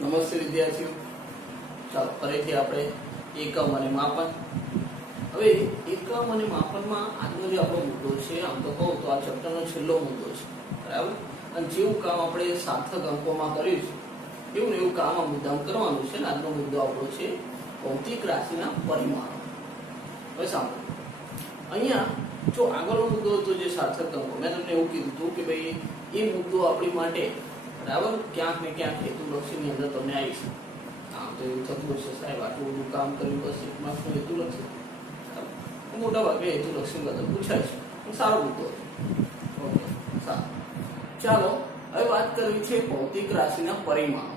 નમસ્તે વિદ્યાર્થીઓ, ચાલો ફરીથી આપણે એકમ અને માપન. હવે એકમ અને માપનમાં આજનો જે આપણો મુદ્દો છે, આમ તો કહું તો આ ચેપ્ટરનો છેલ્લો મુદ્દો છે, બરાબર. અને જેવું કામ આપણે સાર્થક અંકોમાં કર્યું છે એવું ને એવું કામ આ મુદ્દામાં કરવાનું છે. આજનો મુદ્દો આપણો છે ભૌતિક રાશિના પરિમાણો. હવે સાંભળો, અહીંયા જો આગળનો મુદ્દો હતો જે સાર્થક અંકો, મેં તમને એવું કીધું હતું કે ભાઈ એ મુદ્દો આપણી માટે બરાબર ક્યાંક ને ક્યાંક હેતુલક્ષીની અંદર તમને આવી છે. આમ તો એવું થતું હશે સાહેબ આટલું બધું કામ કર્યું બસ એક માસનું હેતુલક્ષી, મોટા ભાગે હેતુલક્ષી બધા પૂછાય છે, પણ સારો મુદ્દો હતો. ઓકે, સારું. ચાલો હવે વાત કરવી છે ભૌતિક રાશિના પરિમાણો.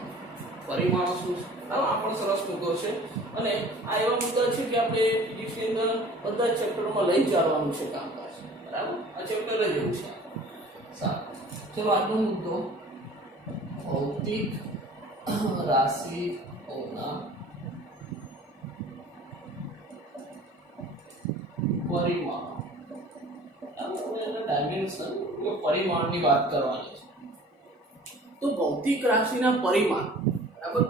પરિમાણો શું છે? આ પણ સરસ મુદ્દો છે અને આ એવા મુદ્દા છે કે આપણે ફિઝિક્સની અંદર બધા જ ચેપ્ટરોમાં લઈ ચાલવાનું છે કામકાજ, બરાબર. આ ચેપ્ટર જ એવું છે. સારું, ચલો આજનો મુદ્દો ભૌતિક રાશિઓના પરિમાણો. ડાયમેન્શન પરિમાણની વાત કરવાની છે. તો ભૌતિક રાશિના પરિમાણ, બરાબર.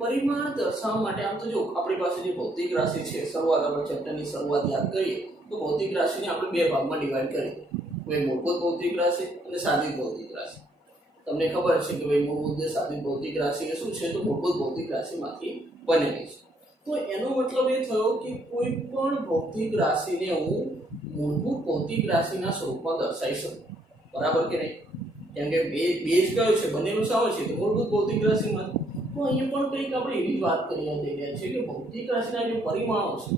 પરિમાણ દર્શાવવા માટે આમ તો જો આપણી પાસે જે ભૌતિક રાશિ છે, શરૂઆત આપણે ચેપ્ટરની શરૂઆત યાદ કરીએ તો ભૌતિક રાશિને આપણે બે ભાગમાં ડિવાઈડ કરીએ, ભાઈ મૂળભૂત ભૌતિક રાશિ અને સાદિક ભૌતિક રાશિ. તમને ખબર છે કે ભાઈ મૂળભૂત સાદિક ભૌતિક રાશિ એ શું છે, તો મૂળભૂત ભૌતિક રાશિમાંથી બનેલી છે. તો એનો મતલબ એ થયો કે કોઈ પણ ભૌતિક રાશિને હું મૂળભૂત ભૌતિક રાશિના સ્વરૂપમાં દર્શાવી શકું, બરાબર કે નહીં? કેમ કે બેઝ કયો છે, બનેલું શાઓ છે, તો મૂળભૂત ભૌતિક રાશિમાં. તો અહીંયા પણ કંઈક આપણે એવી વાત કરી રહ્યા છીએ કે ભૌતિક રાશિના જે પરિમાણો છે,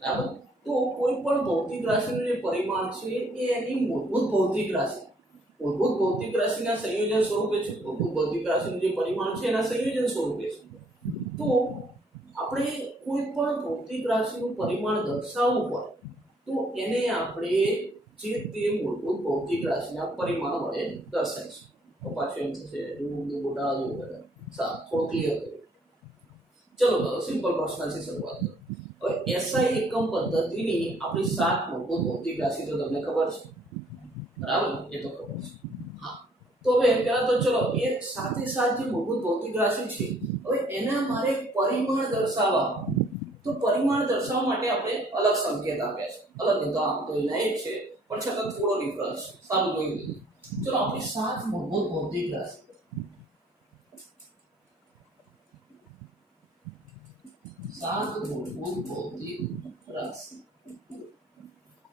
બરાબર. તો કોઈ પણ ભૌતિક રાશિનું જે પરિમાણ છે એ એની મૂળભૂત ભૌતિક રાશિ, મૂળભૂત ભૌતિક રાશિના સંયોજન સ્વરૂપે છે. મૂળભૂત ભૌતિક રાશિનું જે પરિમાણ છે એના સંયોજન સ્વરૂપે છે. તો આપણે કોઈ પણ ભૌતિક રાશિનું પરિમાણ દર્શાવવું હોય તો એને આપણે જે તે મૂળભૂત ભૌતિક રાશિના પરિમાણ વડે દર્શાવીશું. તો પાછું એમ થશે રૂમ ગોટાળા જેવું બધા. સારું, થોડું ક્લિયર કર્યું. ચલો સિમ્પલ પ્રશ્નથી શરૂઆત કરો. હવે એસઆઈ એકમ પદ્ધતિની આપણી 7 મૂળભૂત ભૌતિક રાશિ તો તમને ખબર છે, બરાબર? એ તો ખબર છે. હા, તો હવે પહેલા તો ચલો એ સાથે જે મૂળભૂત ભૌતિક રાશિ છે, હવે એના મારે પરિમાણ દર્શાવવા, તો પરિમાણ દર્શાવવા માટે આપણે અલગ સંકેત આપ્યા છે. અલગ તો આમ તો એના એક છે, પણ છતાં થોડો ડિફરન્સ છે. સારું જોઈ લીધું. ચલો આપણી 7 મૂળભૂત ભૌતિક રાશિ, 7 મૂળભૂત ભૌતિક રાશિ,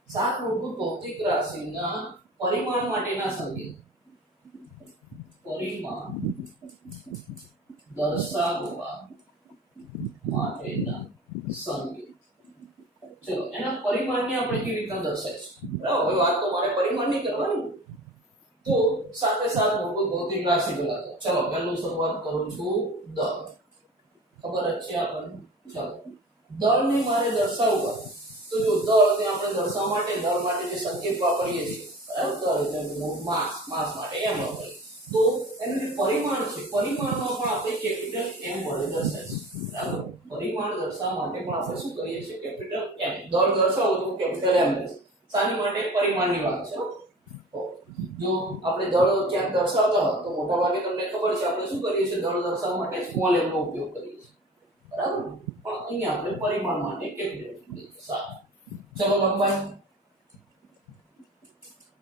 7 મૂળભૂત ભૌતિક રાશિના પરિમાણ માટેના સંકેત, પરિમાણ દર્શાવવા માટેના સંકેત. ચલો એના પરિમાણને આપણે કેવી રીતના દર્શાવીશું, બરાબર? હવે વાત તો મારે પરિમાણની કરવાની, તો સાથે મૂળભૂત ભૌતિક રાશિ પેલા તો ચલો પહેલું શરૂઆત કરું છું દળ. ખબર જ છે આપણને. ચલો દળને મારે દર્શાવવા, તો જો દળને આપણે દર્શાવવા માટે દળ માટે જે સંકેત વાપરીએ છીએ, બરાબર? દળ એટલે માસ માટે એમ વાપરીએ. તો એનું જે પરિમાણ છે, પરિમાણમાં પણ આપણે કેપિટલ એમ વડે દર્શાવીશું, બરાબર? પરિમાણ દર્શાવવા માટે પણ આપણે શું કરીએ છીએ, કેપિટલ એમ. દળ દર્શાવો તો કેપિટલ એમ રહેશે. સાની માટે પરિમાણની વાત છે. જો આપણે દળ ક્યાંક દર્શાવતા હોય તો મોટા ભાગે તમને ખબર છે આપણે શું કરીએ છીએ, દળ દર્શાવવા માટે સ્મોલ એમ નો ઉપયોગ કરીએ છીએ, બરાબર? પણ અહીંયા આપણે પરિમાણ માટે કેપિટલ. સારું, ચલો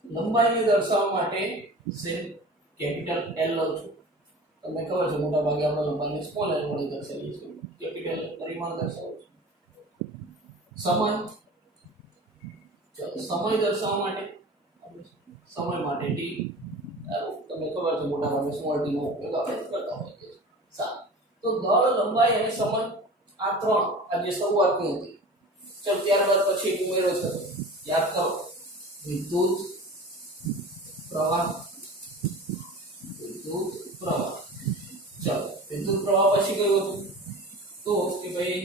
લંબાઈને દર્શાવવા માટે સેમ કેપિટલ એલ લઉં છું. તમને ખબર છે મોટા ભાગે આપણે લંબાઈને સ્મોલ એલ વડે દર્શાવીએ છીએ. કેપિટલ પરિમાણ દર્શાવું છું. સમય દર્શાવવા માટે, સમય માટે ટી, તમને ખબર છે મોટા ભાગે સ્મોલ ટી નો ઉપયોગ આપણે કરતા હોઈએ છીએ. સારું, તો દળ, લંબાઈ અને સમય આ 3 આ જે શરૂઆતની હતી. ચલો ત્યારબાદ પછી ઉમેરો થતો, યાદ કરો, વિદ્યુત પ્રવાહ. ચલો વિદ્યુત પ્રવાહ પછી કયું હતું, તો કે ભાઈ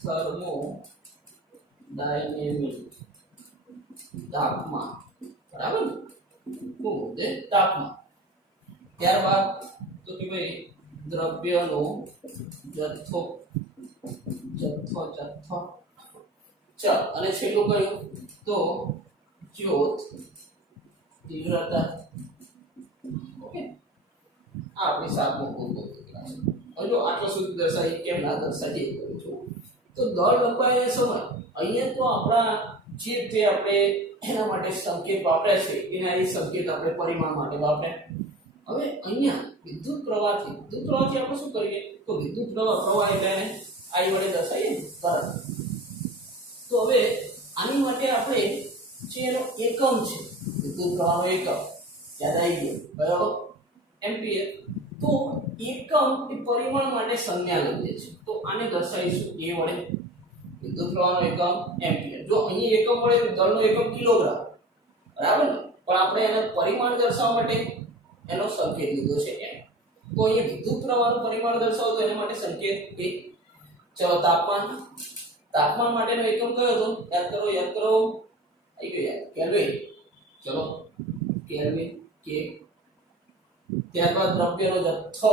થર્મોડાયનેમિક તાપમાન, બરાબર? તાપમાન. ત્યારબાદ તો કે ભાઈ દ્રવ્યનો જથ્થો. ચાલ, અને છેલ્લું કયું, તો જ્યોત તીવ્રતા. ઓકે, આ આપણી 7 મૂળભૂત ભૌતિક રાશિ. હવે જો આટલો સુધી દર્શાવી કેમ ના દર્શાવી એ કરું છું. તો દળ લંબાઈ અને સમય અહીંયા તો આપણા જે તે આપણે એના માટે સંકેત વાપર્યા છે એના એ સંકેત આપણે પરિમાણ માટે વાપર્યા. હવે અહીંયા વિદ્યુત પ્રવાહથી આપણે શું કરીએ તો વિદ્યુત પ્રવાહ એટલે એને I વડે દર્શાવીએ ને કરંટ. તો હવે આની માટે આપણે જે એનો એકમ છે વિદ્યુત પ્રવાહનો એકમ યાદ આવી ગયો કયો એમ્પિયર. તો એકમ એ પરિમાણ માટે સંજ્ઞા લઈએ છે તો આને દર્શાવીશું A વડે વિદ્યુત પ્રવાહનો એકમ એમ્પિયર. જો અહીં એકમ વડે દળનો એકમ કિલોગ્રામ બરાબર ને પણ આપણે એને પરિમાણ દર્શાવવા માટે એનો સંકેત લીધો છે m. તો અહીં વિદ્યુત પ્રવાહનું પરિમાણ દર્શાવો તો એના માટે સંકેત A. ચલો તાપમાન માટેનો એકમ કયો હતો યાદ કરો આવી ગયો યાદ કેલ્વિન. ચલો કેલ્વિન કે. ત્યારબાદ દ્રવ્યનો જથ્થો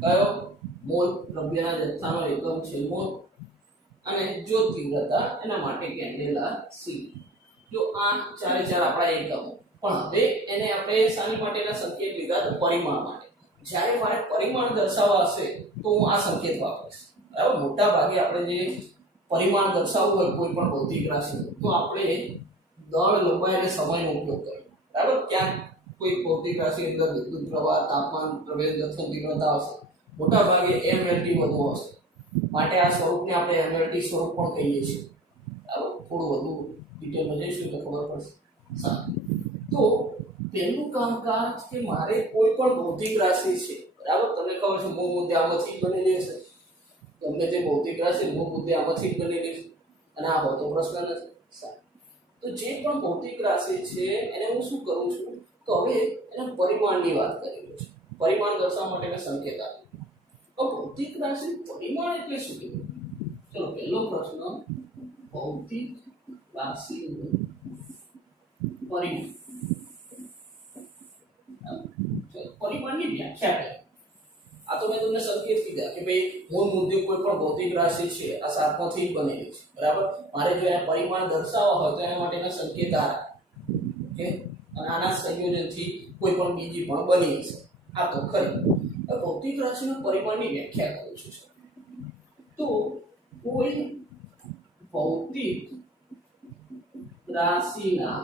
કયો મોલ. દ્રવ્યના જથ્થાનો એકમ છે મોલ. અને જ્યોત તીવ્રતા એના માટે કેન્ડેલા C. જો આ ચારે ચાર આપણા એકમો પણ હવે એને આપણે શાની માટેના સંકેત લીધા તો પરિમાણ માટે. જ્યારે મારે પરિમાણ દર્શાવવા હશે તો હું આ સંકેત વાપરીશ બરાબર. મોટા ભાગે આપણે જે પરિમાણ દર્શાવવું હોય કોઈ પણ ભૌતિક રાશિનું તો આપણે દળ લંબાઈ અને સમયનો ઉપયોગ કરીએ બરાબર. ક્યાંક કોઈ ભૌતિક રાશિ અંદર વિદ્યુત પ્રવાહ તાપમાન પ્રવેગ જથ્થો તીવ્રતા હશે મોટા ભાગે mlt વધુ હશે માટે આ સ્વરૂપને આપણે mlt સ્વરૂપ પણ કહીએ છીએ બરાબર. થોડું વધુ ડિટેલમાં જઈશું તો ખબર પડશે. તો પહેલું કામકાજ કે મારે કોઈ પણ ભૌતિક રાશિ છે બરાબર. તમને ખબર છે મૂળ મુદ્દે આમાંથી બનેલી હશે. તમને જે ભૌતિક રાશિ મૂળ મુદ્દે આમાંથી બનેલી છે અને આ હોતો પ્રશ્ન નથી. તો જે પણ ભૌતિક રાશિ છે એને હું શું કરું છું તો હવે એના પરિમાણની વાત કરી રહ્યો છું. પરિમાણ દર્શાવવા માટે મેં સંકેત આપ્યો. તો ભૌતિક રાશિ પરિમાણ એટલે શું કહેવાય? ચલો પહેલો પ્રશ્ન ભૌતિક રાશિનું પરિમાણ. પરિમાણની વ્યાખ્યા કરી. આ તો મેં તમને સંકેત કીધા કે ભાઈ મૂળ મુદ્દે કોઈ પણ ભૌતિક રાશિ છે આ સાતમાંથી બનેલી છે બરાબર. મારે જો એના પરિમાણ દર્શાવવા હોય તો એના માટેના સંકેત આ છે. અને આના સંયોજનથી કોઈ પણ બીજી પણ બની છે. આ તો ખરી. ભૌતિક રાશિના પરિમાણની વ્યાખ્યા કરું છું. તો કોઈ ભૌતિક રાશિના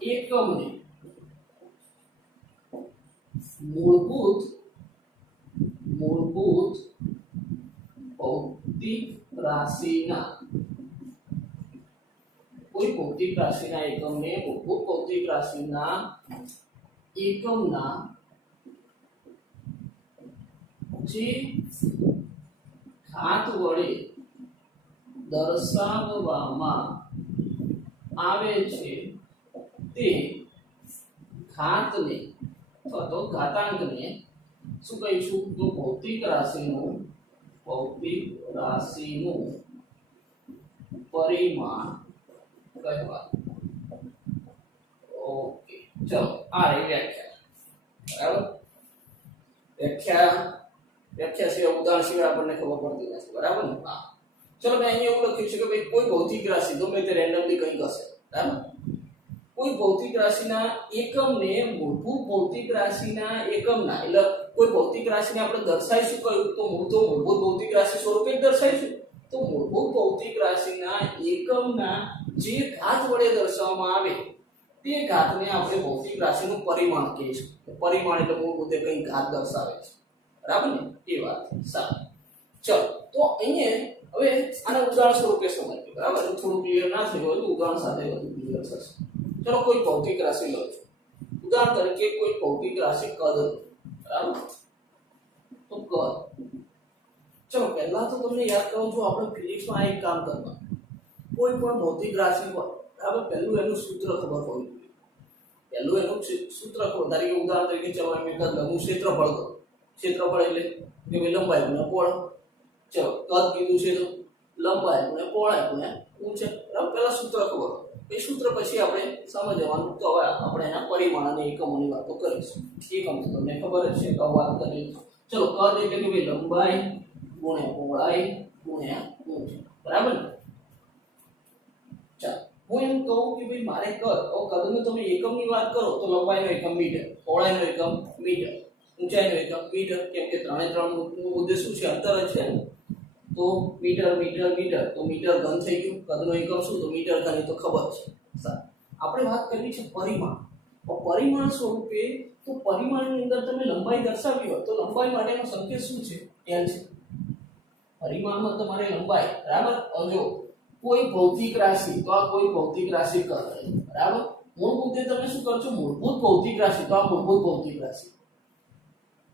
એકમને મૂળભૂત ભૌતિક રાશિના કોઈ ભૌતિક રાશિના એકમને મૂળભૂત ભૌતિક રાશિના એકમના જે ઘાત વડે દર્શાવવામાં આવે છે તે ઘાતને અથવા તો ઘાતાંકને શું કહીશું તો ભૌતિક રાશિનું પરિમાણ કહેવાય. ઓકે ચલો આ રહી વ્યાખ્યા બરાબર. વ્યાખ્યા સિવાય ઉદાહરણ સિવાય આપણને ખબર પડતી નથી બરાબર ને. હા ચલો મેં અહીંયા એવું લખ્યું છે કે ભાઈ કોઈ ભૌતિક રાશિ ગમે તે રેન્ડમલી કંઈક હશે બરાબર. કોઈ ભૌતિક રાશિના એકમને મૂળભૂત ભૌતિક રાશિના એકમના એટલે કોઈ ભૌતિક રાશિને આપણે દર્શાવીશું કયું તો મૂળભૂત ભૌતિક રાશિ સ્વરૂપે જ દર્શાવીશું. તો મૂળભૂત ભૌતિક રાશિના એકમના જે ઘાત વડે દર્શાવવામાં આવે તે ઘાતને આપણે ભૌતિક રાશિનું પરિમાણ કહીશું. પરિમાણ એટલે મૂળ મુદ્દે કંઈ ઘાત દર્શાવે છે બરાબર ને એ વાત સારી. ચલો તો અહીંયા હવે આના ઉદાહરણ સ્વરૂપે સમજીએ બરાબર. થોડું ક્લિયર ના થયું હોય તો ઉદાહરણ સાથે વધુ ક્લિયર થશે. ચલો કોઈ ભૌતિક રાશિ લો છો. ઉદાહરણ તરીકે કોઈ ભૌતિક રાશિ કદ બરાબર. તો કદ ચલો પહેલા તો તમને યાદ કરો જો આપણે ફિઝિક્સમાં એક કામ કરવાનું કોઈ પણ ભૌતિક રાશિ પર બરાબર પહેલું એનું સૂત્ર ખબર હોવી જોઈએ. પહેલું એનું સૂત્ર ખબર તરીકે ઉદાહરણ તરીકે ચલો એમ કદ લઉં ક્ષેત્રફળ કદ. ક્ષેત્રફળ એટલે કે લંબાઈ ગુણ્યા પહોળાઈ. ચલો કદ કીધું છે તો લંબાઈ ગુણ્યા પહોળાઈ ગુણ્યા ઊંચાઈ બરાબર. પહેલા સૂત્ર ખબર એ સૂત્ર પછી આપણે સમજવાનું તો હવે આપણે એના પરિમાણ અને એકમોની વાતો કરીશું. એકમ તો તમને ખબર જ છે તો વાત કરીએ. ચલો કદ એટલે કે ભાઈ લંબાઈ ગુણ્યા પહોળાઈ ગુણ્યા ઊંચાઈ બરાબર ને. ચાલો હું એમ કહું કે ભાઈ મારે કદનું તમે એકમની વાત કરો તો લંબાઈનો એકમ મીટર, પહોળાઈનો એકમ મીટર, ઊંચાઈનું એકમ મીટર, કેમ કે 3 એ 3 નું મુદ્દે શું છે અંતર જ છે ને, તો મીટર મીટર મીટર, તો મીટર ઘન થઈ ગયું. કદનો એકમ શું, તો મીટર ઘન, એ તો ખબર છે. સારું, આપણે વાત કરવી છે પરિમાણ. તો પરિમાણ સ્વરૂપે, તો પરિમાણની અંદર તમે લંબાઈ દર્શાવી હોય તો લંબાઈ માટેનો સંકેત શું છે, l છે. પરિમાણમાં તમારે લંબાઈ, બરાબર. જો કોઈ ભૌતિક રાશિ, તો આ કોઈ ભૌતિક રાશિ કહે, બરાબર. મૂળ મુદ્દે તમે શું કરશો, મૂળભૂત ભૌતિક રાશિ, તો આ મૂળભૂત ભૌતિક રાશિ,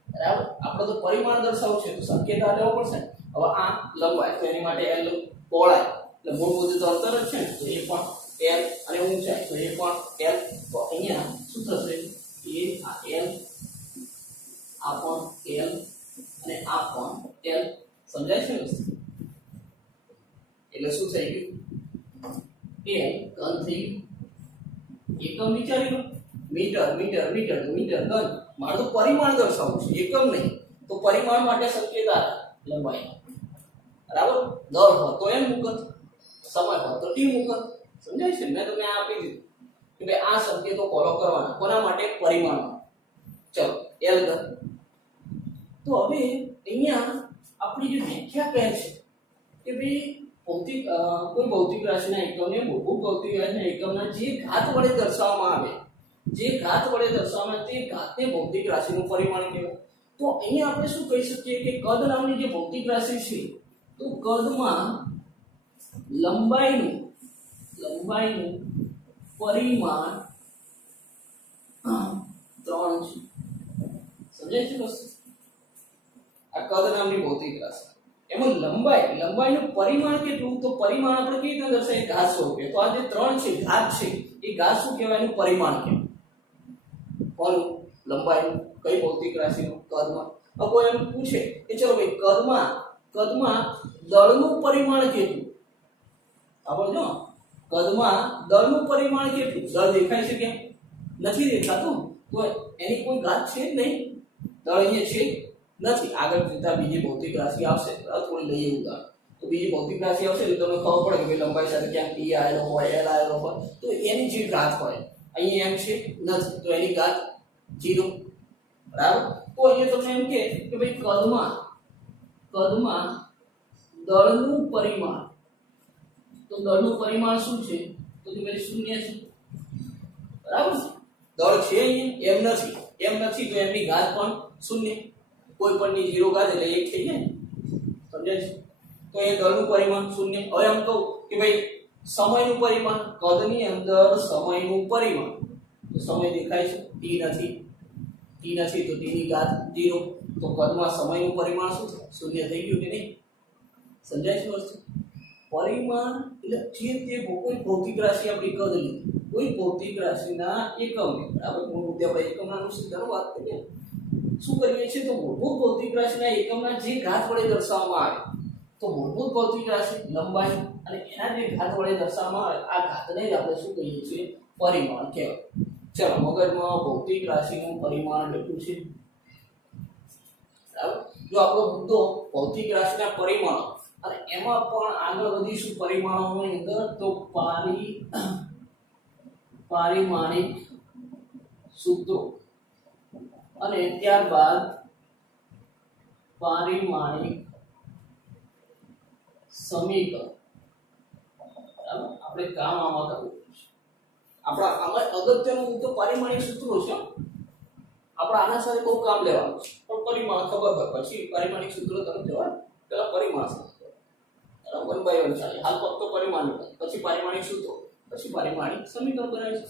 બરાબર. આપણે તો પરિમાણ દર્શાવવું છે તો સંકેત આ લેવો પડશે. હવે આ લંબાઈ, તો એની માટે l પહોળાઈ, એટલે મૂળ મુદ્દે તો અંતર જ છે ને, તો એ પણ l, અને ઊંચાઈ, તો એ પણ l. તો અહીંયા શું થશે, એ આ l, આ પણ l, અને આ પણ l. સમજાય છે વસ્તુ? એટલે શું થઈ ગયું, l ઘન થઈ ગયું. એકમ વિચારી લો, મીટર મીટર મીટર, મીટર ઘન. મારે તો પરિમાણ દર્શાવવું છે, એકમ નહીં. તો પરિમાણ માટે સંકેત આ લંબાઈ, બરાબર. દર હોય તો m મુકત, સમય હોય તો t મુકત. સમજાય છે? મેં તમને આ આપી દીધું કે ભાઈ આ સંકેતો ફોલો કરવાના, કોના માટે, પરિમાણ. ચલો, l ઘન. તો હવે અહીંયા આપણી જે વ્યાખ્યા કહે છે કે ભાઈ ભૌતિક, કોઈ ભૌતિક રાશિના એકમને મૂળભૂત ભૌતિક રાશિના એકમના જે ઘાત વડે દર્શાવવામાં આવે, જે ઘાત વડે દર્શાવવામાં આવે તે ઘાતને ભૌતિક રાશિનું પરિમાણ કહેવાય. તો અહીંયા આપણે શું કહી શકીએ કે કદ નામની જે ભૌતિક રાશિ છે, તો કદમાં લંબાઈનું પરિમાણ 3 છે. સમજાય છે વસ્તુ? આ કદ નામની ભૌતિક રાશિ, એમાં લંબાઈનું પરિમાણ કેટલું, તો પરિમાણ આપણે કેવી રીતે દર્શાવીએ, ઘાત સ્વરૂપે. તો આ જે 3 છે ઘાત છે, એ ઘાત શું કહેવાય, એનું પરિમાણ કહેવાય. કોનું, લંબાઈનું, કઈ ભૌતિક રાશિનું, કદમાં. હવે કોઈ એમ પૂછે કે ચલો ભાઈ કદમાં દળનું પરિમાણ કેટલું, આપણો કદમાં દળનું પરિમાણ કેટલું, દળ દેખાય છે કે નથી દેખાતું, તો એની કોઈ ઘાત છે જ નહીં, દળ અહીંયા છે નથી. આગળ જતા બીજી ભૌતિક રાશિ આવશે, થોડી લઈએ ઉદાહરણ. તો બીજી ભૌતિક રાશિ આવશે તો તમને ખબર પડે કે લંબાઈ સાથે ક્યાંક p આવેલો હોય, l આવેલો હોય, તો એની જે ઘાત હોય, અહીંયા m છે નથી, તો એની ઘાત 0, બરાબર. તો અહીંયા તમને એમ કે ભાઈ કદમાં દળનું પરિમાણ, તો દળનું પરિમાણ શું છે, તો કે ભાઈ 0 છે, બરાબર. દળ છે અહીંયા, m નથી, તો એમની ઘાત પણ 0. કોઈ પણ ની 0 ઘાત એટલે 1 થઈ જાય ને. સમજાય છે? તો એ દળનું પરિમાણ 0. હવે એમ કહું કે ભાઈ સમયનું પરિમાણ, કદની અંદર સમયનું પરિમાણ, તો સમય દેખાય છે, t નથી, તો t ની ઘાત 0. તો કદમાં સમયનું પરિમાણ શું થાય, 0 થઈ ગયું કે નહીં? સમજાય છે વસ્તુ? પરિમાણ એટલે જે કોઈ ભૌતિક રાશિ આપણી કદ લીધી, કોઈ ભૌતિક રાશિના એકમ, બરાબર. મૂળ મુદ્દે આપણે એકમના અનુસંધાનનો વાત કરીએ, શું કરીએ છીએ, તો મૂળભૂત ભૌતિક રાશિના એકમના જે ઘાત વડે દર્શાવવામાં આવે, તો મૂળભૂત ભૌતિક રાશિ લંબાઈ અને એના જે ઘાત વડે દર્શાવવામાં આવે, આ ઘાતને જ આપણે શું કહીએ છીએ, પરિમાણ કહેવાય. ચલો, મગજમાં ભૌતિક રાશિનું પરિમાણ લખ્યું છે, બરાબર. જો આપણો મુદ્દો ભૌતિક રાશિના પરિમાણો, અને એમાં પણ આગળ વધીશું પરિમાણોની અંદર, તો પારિમાણિક સૂત્રો, અને ત્યારબાદ પારિમાણિક સમીકરણ. આપણે કામ આમાં કરવું છે. આપણા આમાં અગત્યનું મુદ્દો પારિમાણિક સૂત્રો છે. આપણે આના સાથે બહુ કામ લેવાનું છે, પણ પરિમાણ ખબર હોય પછી પારિમાણિક સૂત્રો તમે જવા, પેલા પરિમાણ સમજો, 1 by 1 ચાલે. હાલ ફક્ત પરિમાણ, પછી પારિમાણિક સૂત્રો, પછી પારિમાણિક સમીકરણ બનાવે છે.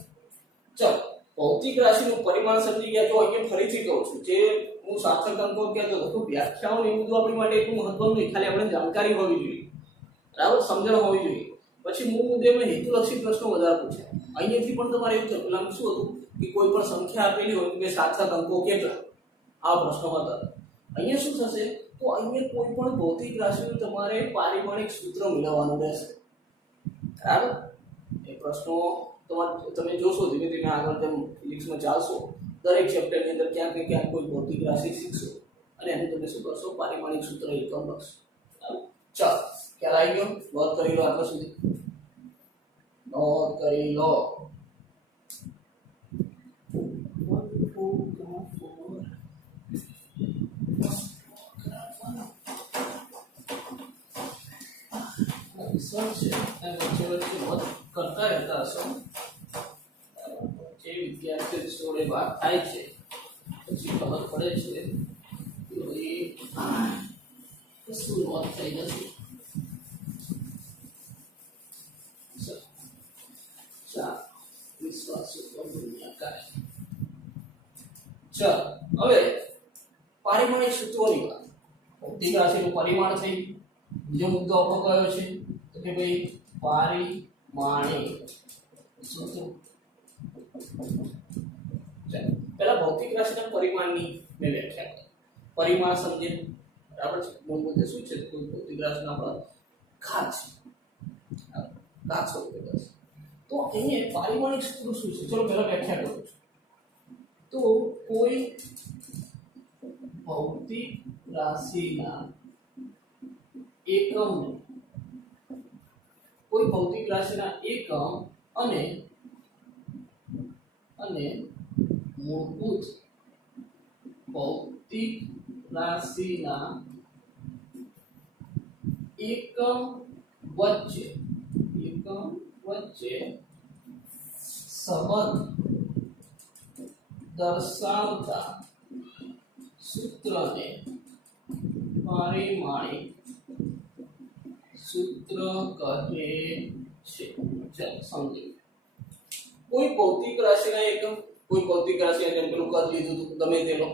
ચલો, ભૌતિક રાશિનું પરિમાણ સમજી ગયા. તો અહીંયા ફરીથી કહું છું, જે હું સાર્થક અંકો કહેતો હતો, વ્યાખ્યાઓ ને બધું આપણી માટે એટલું મહત્વનું નહીં, ખાલી આપણે જાણકારી હોવી જોઈએ, બરાબર, સમજણ હોવી જોઈએ. પછી મૂળ મુદ્દે મેં હેતુલક્ષી પ્રશ્નો વધારે પૂછ્યા. અહીંયાથી પણ તમારે એવું પેલાનું શું હતું કે કોઈ પણ સંખ્યા આપેલી હોય કે સાર્થક અંકો કેટલા, આ પ્રશ્નો હતા. અહીંયા શું થશે, તો અહીંયા કોઈ પણ ભૌતિક રાશિનું તમારે પારિમાણિક સૂત્ર મેળવવાનું રહેશે, બરાબર. એ પ્રશ્નો તમે જોશો ધીમે ધીમે આગળ તેમ ફિઝિક્સમાં ચાલશો, દરેક ચેપ્ટરની અંદર ક્યાંક ને ક્યાંક કોઈ ભૌતિક રાશિ શીખશો, અને એને તમે શું કરશો, પારિમાણિક સૂત્ર એકમ લખશો. ચાલો, ખ્યાલ આવી ગયો? નોંધ કરી લો આટલા સુધી, નોંધ કરી લો. છે એ વચ્ચે વચ્ચે મત કરતા રહેતા હશો જે વિદ્યાર્થીઓ જોડે વાત થાય છે પછી ખબર પડે છે કે એ શું વાત થઈ નથી વિશ્વાસ ચાલ હવે પારિમાણિક સૂત્રોની વાત ભૌતિક રાશિનું પરિમાણ થઈ બીજો મુદ્દો આપણો કયો છે તો કે ભાઈ પારિમાણિક સૂત્રો ચાલ પહેલા ભૌતિક રાશિના પરિમાણની મેં વ્યાખ્યા કરી પરિમાણ સમજે બરાબર છે મૂળભૂત શું છે કોઈ ભૌતિક રાશિનો આપણો ઘાત છે ઘાત સ્વરૂપે બસ તો અહીંયા પારિમાણિક સૂત્ર શું છે ચલો પહેલા વ્યાખ્યા કરું છું તો કોઈ ભૌતિક રાશિના એકમ કોઈ ભૌતિક રાશિના એકમ અને મૂળભૂત ભૌતિક રાશિના એકમ વચ્ચે સંબંધ દર્શાવતા સૂત્રને પારિમાણિક સૂત્ર કહે છે ચાલો સમજીએ કોઈ ભૌતિક રાશિના એકમ કોઈ ભૌતિક રાશિ જેમ પેલું કદ લીધું હતું તમે તેનો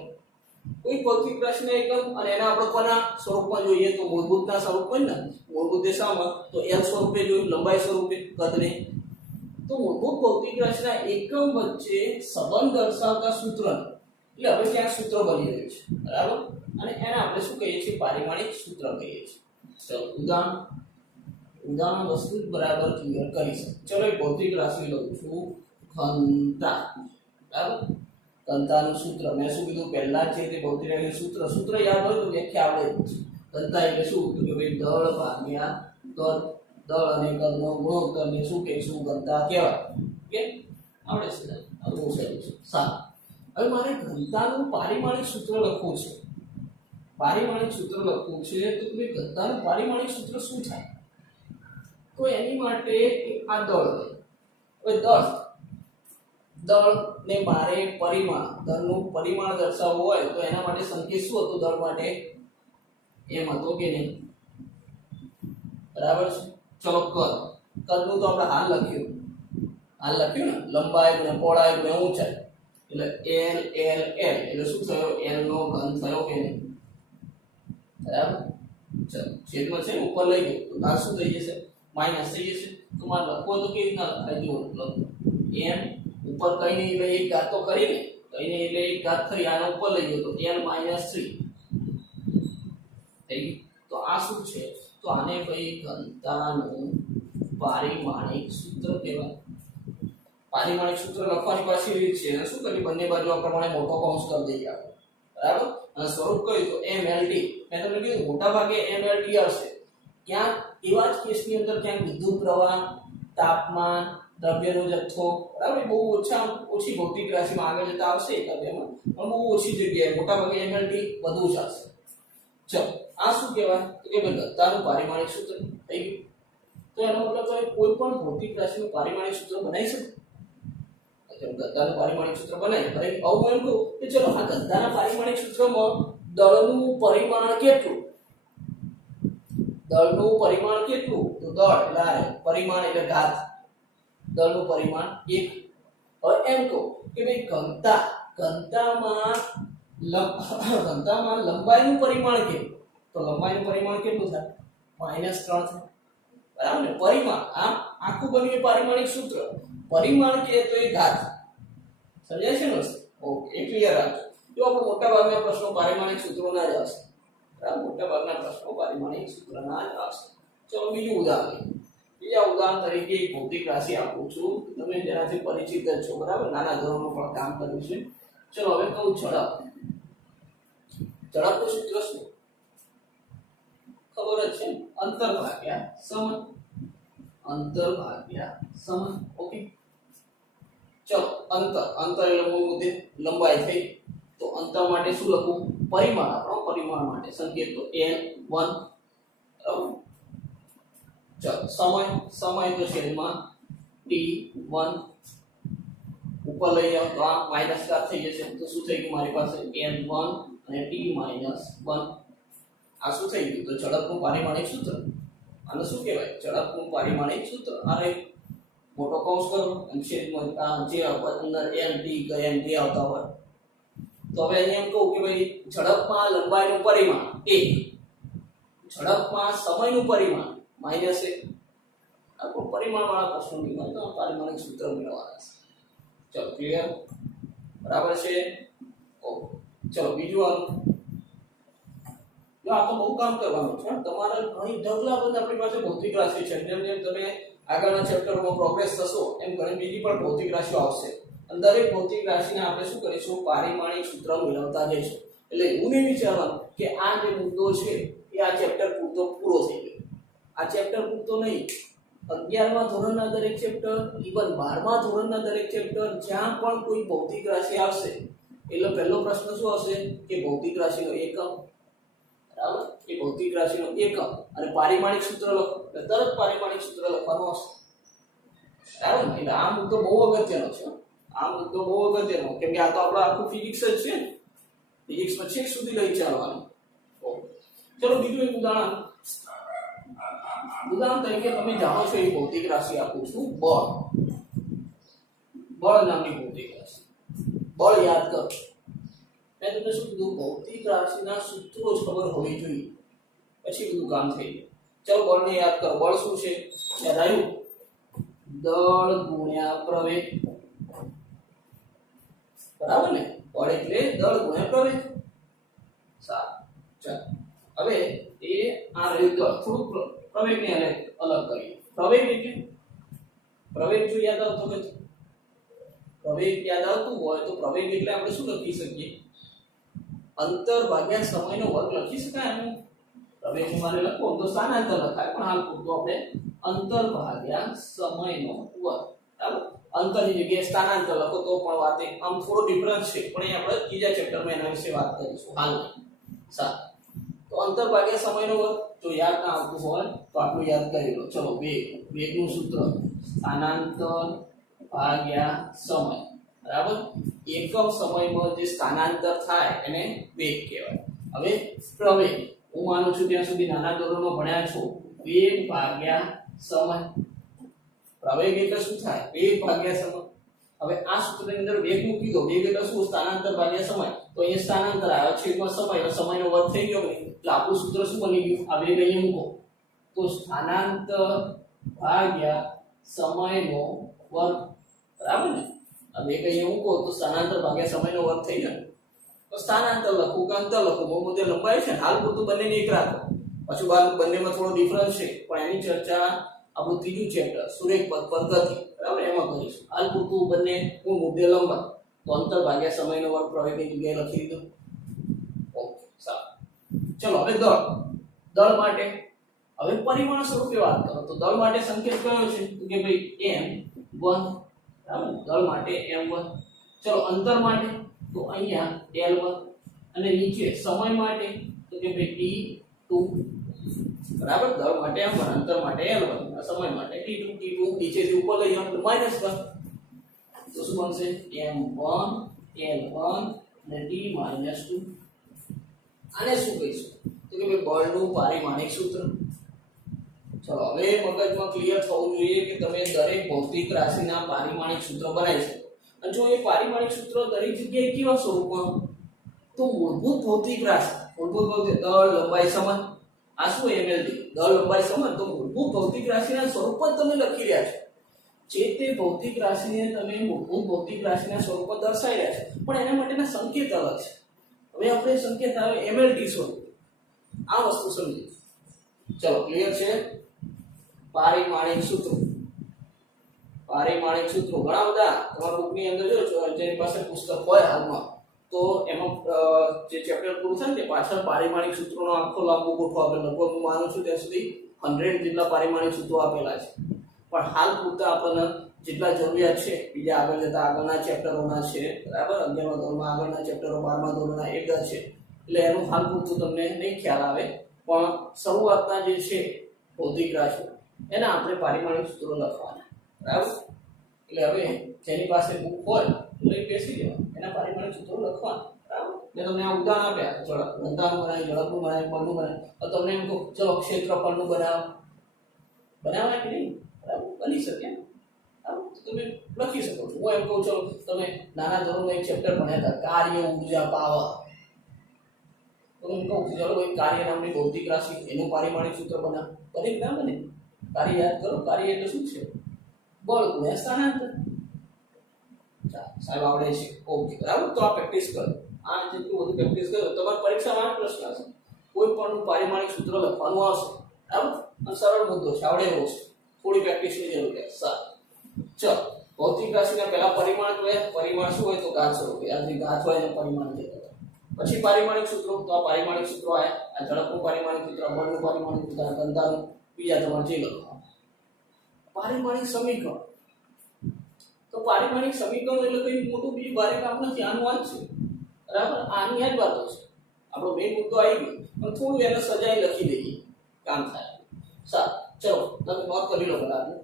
કોઈ ભૌતિક રાશિના એકમ અને એના આપણે કોના સ્વરૂપમાં જોઈએ તો મૂળભૂતના સ્વરૂપમાં ને મૂળભૂત દિશામાં તો L સ્વરૂપે જોયું લંબાઈ સ્વરૂપે કદને તો મૂળભૂત ભૌતિક રાશિના એકમ વચ્ચે સંબંધ દર્શાવતા સૂત્ર એટલે હવે ત્યાં સૂત્ર બની રહ્યું છે બરાબર અને એને આપણે શું કહીએ છીએ પારિમાણિક સૂત્ર કહીએ છીએ ચલો ઉદાહરણ વસ્તુ બરાબર ક્લિયર કરી છે ચલો એક ભૌતિક રાશિ લઉં છું ઘનતા બરાબર ઘનતાનું સૂત્ર મેં શું કીધું પહેલા છે તે ભૌતિક રાશિનું સૂત્ર યાદ હોય તો વ્યાખ્યા આવડે જ ઘનતા એટલે શું કે ભાઈ દળ ભાગ્યા દળ અને કદનો ગુણોત્તરને શું કહીશું ઘનતા કહેવાય કે આવડે છે બહુ સારું છે સારું હવે મારે ઘનતાનું પારિમાણિક સૂત્ર લખવું છે તો કે ઘનતાનું પારિમાણિક સૂત્ર શું થાય તો એની માટે આ દળ હવે દળ ને મારે દળનું પરિમાણ દર્શાવવું હોય તો એના માટે સંકેત શું હતો દળ માટે એમ હતો કે નહીં બરાબર છે ચલો કદનું તો આપણે હાલ લખ્યું ને લંબાઈ ને પહોળાઈ ને ઊંચાઈ એટલે L એટલે શું થયો L નો ઘન થયો કે નહીં બરાબર ચલો છેદમાં છે ઉપર લઈ ગયો તો આ શું થઈ જશે માઈનસ થઈ જશે તો મારે લખવો તો કેવી રીતના લખાય જો m ઉપર કઈ નહીં એટલે એક ઘાત તો કરીને કઈ નહીં એટલે એક ઘાત થઈ આને ઉપર લઈ ગયો તો L - 3 થઈ તો આ શું છે તો આને ભાઈ ઘનતાનું પારિમાણિક સૂત્ર કહેવાય પારિમાણિક સૂત્ર લખવાની પાછી રીત છે અને શું કરી બંને બાજુ આ પ્રમાણે મોટો કૌંસ કરી દઈએ આપણે બરાબર અને સ્વરૂપ કહ્યું તો mLT મેં તમને કીધું મોટા ભાગે mLT આવશે ક્યાં એવા જ કેસની અંદર ક્યાંક વિદ્યુત પ્રવાહ તાપમાન દ્રવ્યનો જથ્થો બરાબર બહુ ઓછી ભૌતિક રાશિમાં આગળ જતા આવશે એકાદમાં પણ બહુ ઓછી જગ્યાએ મોટા ભાગે mLT વધુ જ આવશે ચલો આ શું કહેવાય તો કે ભાઈ ઘનતાનું પારિમાણિક સૂત્ર થઈ ગયું તો એનો મતલબ તો કોઈ પણ ભૌતિક રાશિનું પારિમાણિક સૂત્ર બનાવી શકે ઘનતાનું પારિમાણિક સૂત્ર બનાવી હવે હું એમ કહું કે ચલો આ ઘનતાના પારિમાણિક સૂત્રમાં દળનું પરિમાણ કેટલું તો દળ એટલે પરિમાણ એટલે ઘાત દળનું પરિમાણ 1 હવે એમ કહું કે ભાઈ ઘનતામાં લંબાઈનું પરિમાણ કેટલું તો લંબાઈનું પરિમાણ કેટલું થાય -3 થાય બરાબર ને પરિમાણ આમ આખું બન્યું પારિમાણિક સૂત્ર પરિમાણ કે તો એ ઘાત સમજાય છે ને ઓકે ક્લિયર રાખજો જો આપણે મોટા ભાગના પ્રશ્નો પારિમાણિક સૂત્રોના જ આવશે બરાબર મોટા ભાગના પ્રશ્નો પારિમાણિક સૂત્રના જ આવશે ચલો બીજું ઉદાહરણ તરીકે એક ભૌતિક રાશિ આપું છું તમે જેનાથી પરિચિત જ છો બરાબર નાના ધોરણમાં પણ કામ કર્યું છે ચલો હવે કહું ઝડપનું સૂત્ર શું ખબર જ છે અંતર ભાગ્યા સમય ઓકે ચલો અંતર એટલે મૂળ મુદ્દે લંબાઈ થઈ તો અંતર માટે શું લખવું પરિમાણ માટે સંકેત તો L1 બરાબર ચલો સમય તો છેદમાં t1 ઉપર લઈ આવો તો આ માઈનસ કા થઈ જશે તો શું થઈ ગયું મારી પાસે n1 અને t - 1 આ શું થઈ ગયું તો ઝડપનું પારિમાણિક સૂત્ર આને શું કહેવાય ઝડપનું પારિમાણિક સૂત્ર આ એક મોટો કૌંસ કરો અને છેદમાં આ જે અંદર n t કે n જે આવતા હોય તો હવે અહીંયા એમ કહું કે ભાઈ ઝડપમાં લંબાઈનું પરિમાણ a ઝડપમાં સમયનું પરિમાણ -1 આ પરિમાણવાળા પ્રશ્નોની અંદર તો પારિમાણિક સૂત્ર મેળવવાના છે ચલો ક્લિયર બરાબર છે ઓકે ચલો બીજું આ તો બહુ કામ કરવાનું છે તમારે ઘણી ઢગલા બંધ આપણી પાસે ભૌતિક રાશિ છે જેમ જેમ તમે આગળના ચેપ્ટરમાં પ્રોગ્રેસ થશો એમ ઘણી બીજી પણ ભૌતિક રાશિઓ આવશે અને દરેક ભૌતિક રાશિને આપણે શું કરીશું પારિમાણિક સૂત્ર મેળવતા જઈશું એટલે એવું નહીં વિચારવાનું કે આ જે મુદ્દો છે એ આ ચેપ્ટર પૂરતો પૂરો થઈ ગયો આ ચેપ્ટર પૂરતો નહીં 11મા ધોરણના દરેક ચેપ્ટર ઇવન 12મા ધોરણના દરેક ચેપ્ટર જ્યાં પણ કોઈ ભૌતિક રાશિ આવશે એટલે પહેલો પ્રશ્ન શું આવશે કે ભૌતિક રાશિનો એકમ બરાબર એ ભૌતિક રાશિનો એકમ અને પારિમાણિક સૂત્ર લખો એટલે તરત પારિમાણિક સૂત્ર લખવાનું આવશે બરાબર એટલે આ મુદ્દો બહુ અગત્યનો છે આ મુદ્દો બહુ અગત્યનો કેમ કે આ તો આપણું આખું ફિઝિક્સ જ છે ફિઝિક્સમાં છેક સુધી લઈ ચાલવાનું ચલો બીજું એક ઉદાહરણ તરીકે તમે જાણો છો એ ભૌતિક રાશિ આપું છું બળ નામની ભૌતિક રાશિ બળ યાદ કરો મેં તમને શું કીધું ભૌતિક રાશિના સૂત્રો જ ખબર હોવી જોઈએ પછી બધું કામ થઈ જાય ચલો બળને યાદ કરો બળ શું છે યાદ આવ્યું દળ ગુણ્યા પ્રવેગ બરાબર ને બળ એટલે દળ ગુણ્યા પ્રવેગ સારું ચાલો હવે એ આ રહ્યું દળ થોડુંક પ્રવેગને અલગ કરીએ પ્રવેગ એટલે પ્રવેગ જો યાદ આવતો હોય પ્રવેગ યાદ આવતું હોય તો પ્રવેગ એટલે આપણે શું લખી શકીએ અંતર ભાગ્યા સમયનો વર્ગ લખી શકાય એનું પ્રવેગ મારે લખવું તો સ્થાનાંતર લખાય પણ હાલ પૂરતું આપણે અંતર ભાગ્યા સમયનો વર્ગ બરાબર અંતરની જગ્યાએ સ્થાનાંતર લખો તો પણ વાત આમ થોડો ડિફરન્સ છે પણ એ આપણે ત્રીજા ચેપ્ટરમાં એના વિશે વાત કરીશું હાલ સારું તો અંતર ભાગ્યા સમયનો વર્ગ જો યાદ ના આવતું હોય તો આટલું યાદ કરી લો ચલો વેગનું સૂત્ર સ્થાનાંતર ભાગ્યા સમય બરાબર એકમ સમયમાં જે સ્થાનાંતર થાય એને વેગ કહેવાય હવે પ્રવેગ હું માનું છું ત્યાં સુધી નાના ધોરણમાં ભણ્યા છો વેગ ભાગ્યા સમય પ્રવેગ એટલે શું થાય વેગ ભાગ્યા સમય હવે આ સૂત્રની અંદર વેગ મૂકી દો વેગ એટલે શું સ્થાનાંતર ભાગ્યા સમય તો અહીંયા સ્થાનાંતર આવ્યો છે એમાં સમય એટલે સમયનો વર્ગ થઈ ગયો એટલે આપણું સૂત્ર શું બની ગયું આ વેગ અહીંયા મૂકો તો સ્થાનાંતર ભાગ્યા સમયનો વર્ગ બરાબર ને આ વેગ અહીંયા મૂકો તો સ્થાનાંતર ભાગ્યા સમયનો વર્ગ થઈ જાય તો સ્થાનાંતર લખું કે અંતર લખું બહુ મુદ્દે લંબાઈ છે હાલ પૂરતું બંનેને એક રાખો પછી બાદ બંનેમાં થોડો ડિફરન્સ છે પણ એની ચર્ચા આપણું ત્રીજું ચેપ્ટર સુરેખ પદ્ધતિ બરાબર એમાં કરીશું હાલ પૂરતું બંને હું મુદ્દે લંબાઈ તો અંતર ભાગ્યા સમયનો વર્ગ પ્રવેગની જગ્યાએ લખી દીધો ઓકે સારું ચલો હવે દળ માટે હવે પરિમાણ સ્વરૂપે વાત કરો તો દળ માટે સંકેત કયો છે તો કે ભાઈ m1 બરાબર દળ માટે m1 ચલો અંતર માટે તો અહીંયા l1 અને નીચે સમય માટે તો કે ભાઈ t2 બરાબર દળ માટે m1 અંતર માટે l1 સમય માટે t2 નીચેથી ઉપર લઈ આવો માઈનસ કર તો શું બનશે m1 l1 અને t-2 આને શું કહીશું તો કે ભાઈ બળનું પારિમાણિક સૂત્ર ચલો હવે મગજમાં ક્લિયર થવું જોઈએ કે તમે દરેક ભૌતિક રાશિના પારિમાણિક સૂત્ર બનાવી શકો અને જો એ પારિમાણિક સૂત્ર દરેક જગ્યાએ કેવા સ્વરૂપમાં તો મૂળભૂત ભૌતિક રાશિ દળ લંબાઈ સમય આ શું mld દળ લંબાઈ સમય તો મૂળભૂત ભૌતિક રાશિના સ્વરૂપમાં તમે લખી રહ્યા છો જે તે ભૌતિક રાશિને તમે મૂળભૂત ભૌતિક રાશિના સ્વરૂપમાં દર્શાવી રહ્યા છો પણ એના માટેના સંકેત અલગ છે હવે આપણે સંકેત આવે mld સ્વરૂપ આ વસ્તુ સમજી ચલો ક્લિયર છે પારિમાણિક સૂત્રો ઘણા બધા તમારા બુકની અંદર જો જેની પાસે પુસ્તક હોય હાલમાં તો એમાં જે ચેપ્ટર પૂરું થાય ને પાછળ પારિમાણિક સૂત્રોનો આખો લાંબો ગોઠવો આપેલો લગભગ હું માનું છું ત્યાં સુધી 100 જેટલા પારિમાણિક સૂત્રો આપેલા છે પણ હાલ પૂરતા આપણને જેટલા જરૂરિયાત છે બીજા આગળ જતા આગળના ચેપ્ટરોના છે બરાબર 11મા ધોરણમાં આગળના ચેપ્ટરો 12મા ધોરણના એક છે એટલે એનું હાલ પૂરતું તમને નહીં ખ્યાલ આવે પણ શરૂઆતના જે છે ભૌતિક રાશિ એના આપણે પારિમાણિક સૂત્રો લખવાના, બરાબર? એટલે હવે જેની પાસે બુક હોય તો લઈ બેસી જવા, એના પારિમાણિક સૂત્રો લખવાના, બરાબર? મેં તમને આ ઉદાહરણ આપ્યા, ઝડપ ઘનતાનું બનાવી, ઝડપનું બનાવી, બળનું બનાવી. તો તમને એમ કહું ચલો ક્ષેત્રફળનું બનાવાય કે નહીં? બરાબર, બની શકે એમ, બરાબર? તો તમે લખી શકો છો. હું એમ કહું છું તમે નાના ધોરણમાં એક ચેપ્ટર ભણ્યા હતા, કાર્ય ઊર્જા પાવર. તો હું કહું છું ચલો ભાઈ કાર્ય નામની ભૌતિક રાશિ, એનું પારિમાણિક સૂત્ર બને કે ના બને? કાર્ય યાદ કરો, કાર્ય એટલે શું છે? બળ ગુણ્યા સ્થાનાંતર. સાહેબ આવડે છે, ઓકે, બરાબર? તો આ પ્રેક્ટિસ કરો, આ જેટલું બધું પ્રેક્ટિસ કરો તમારી પરીક્ષામાં આ પ્રશ્ન આવશે, કોઈ પણ પારિમાણિક સૂત્ર લખવાનું આવશે, બરાબર? અને સરળ મુદ્દો છે, આવડે એવો છે, થોડી પ્રેક્ટિસની જરૂર છે. સારું, ચલો ભૌતિક રાશિના પહેલા પરિમાણ જોઈએ. પરિમાણ શું હોય તો ઘાત સ્વરૂપે, આ જે ઘાત હોય એને પરિમાણ કહેવાય. પછી પારિમાણિક સૂત્રો, તો આ પારિમાણિક સૂત્રો આયા, આ ઝડપનું પારિમાણિક સૂત્ર, બળનું પારિમાણિક સૂત્ર, ઘનતાનું, બીજા તમારે જે લખવાનું. પારિમાણિક સમીકરણ, તો પારિમાણિક સમીકરણ એટલે કઈ મોટું બીજું ભારે કામ નથી, આનું આ જ છે, બરાબર? આની આ જ વાતો છે, આપણો મેઇન મુદ્દો આવી ગયો, પણ થોડું એને સજાઈ લખી દઈએ, કામ થાય. સારું, ચલો તમે નોટ કરી લો બરાબર.